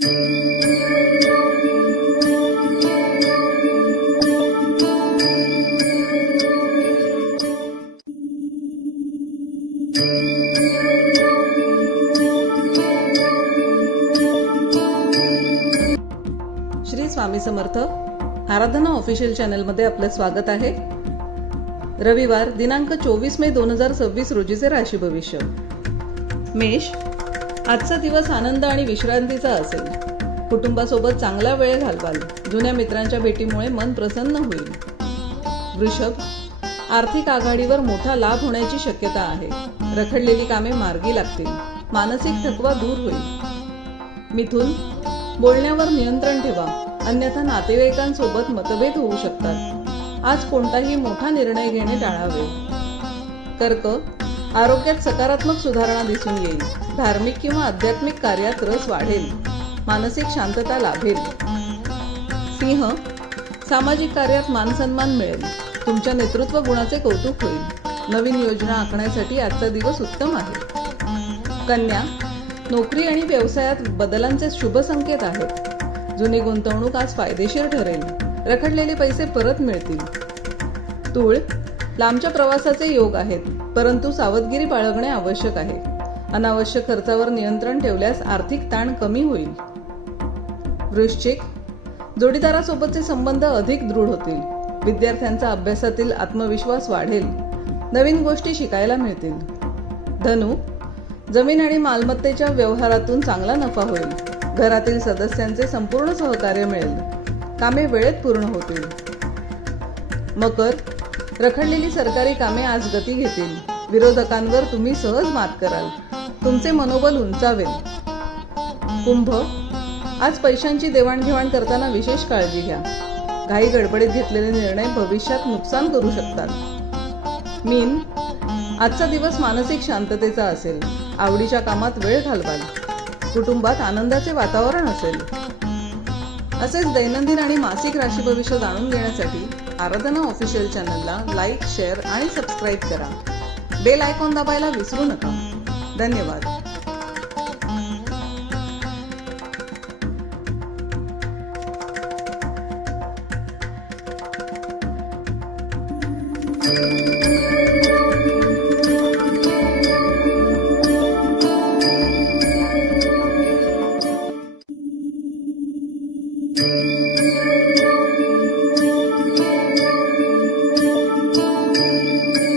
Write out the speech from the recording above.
श्री स्वामी समर्थ आराधना official चॅनलमध्ये आपलं स्वागत आहे। रविवार दिनांक 24 मे 2026 रोजीचे राशी भविष्य। मेष, आजचा दिवस आनंद आणि विश्रांतीचा असेल। कुटुंबासोबत चांगला वेळ घालवाल। जुन्या मित्रांच्या भेटीमुळे मन प्रसन्न होईल। वृषभ, आर्थिक आघाडीवर मोठा लाभ होण्याची शक्यता आहे। रखडलेली कामे मार्गी लागतील। मानसिक थकवा दूर होईल। मिथुन, बोलण्यावर नियंत्रण ठेवा, अन्यथा नातेवाईकांसोबत मतभेद होऊ शकतात। आज कोणताही मोठा निर्णय घेणे टाळावे। कर्क, आरोग्यात सकारात्मक सुधारणा दिसून येईल। धार्मिक किंवा आध्यात्मिक कार्यात रस वाढेल। मानसिक शांतता लाभेल। सिंह, सामाजिक कार्यात मानसन्मान मिळेल। तुमच्या नेतृत्व गुणाचे कौतुक होईल। नवीन योजना आखण्यासाठी आजचा दिवस उत्तम आहे। कन्या, नोकरी आणि व्यवसायात बदलांचे शुभ संकेत आहेत। जुनी गुंतवणूक आज फायदेशीर ठरेल। रखडलेले पैसे परत मिळतील। तूळ, लांबच्या प्रवासाचे योग आहेत, परंतु सावधगिरी बाळगणे आवश्यक आहे। अनावश्यक खर्चावर नियंत्रण ठेवल्यास आर्थिक ताण कमी होईल। वृश्चिक, जोडीदारासोबतचे संबंध अधिक दृढ होतील। विद्यार्थ्यांचा अभ्यासातील आत्मविश्वास वाढेल। नवीन गोष्टी शिकायला मिळतील। धनु, जमीन आणि मालमत्तेच्या व्यवहारातून चांगला नफा होईल। घरातील सदस्यांचे संपूर्ण सहकार्य मिळेल। कामे वेळेत पूर्ण होतील। मकर, रखडलेली सरकारी कामे आज गती घेतील। विरोधकांवर तुम्ही सहज मात कराल। तुमचे मनोबल उंचावेल। कुंभ, आज पैशांची देवाणघेवाण करताना विशेष काळजी घ्या। घाई गडबडीत घेतलेले निर्णय भविष्यात नुकसान करू शकतात। मीन, आजचा दिवस मानसिक शांततेचा असेल। आवडीच्या कामात वेळ घालवाल। कुटुंबात आनंदाचे वातावरण असेल। असेच दैनंदिन आणि मासिक राशी भविष्य जाणून घेण्यासाठी आराधना ऑफिशियल चॅनलला लाईक, शेअर आणि सबस्क्राईब करा। बेल आयकॉन दाबायला विसरू नका। धन्यवाद।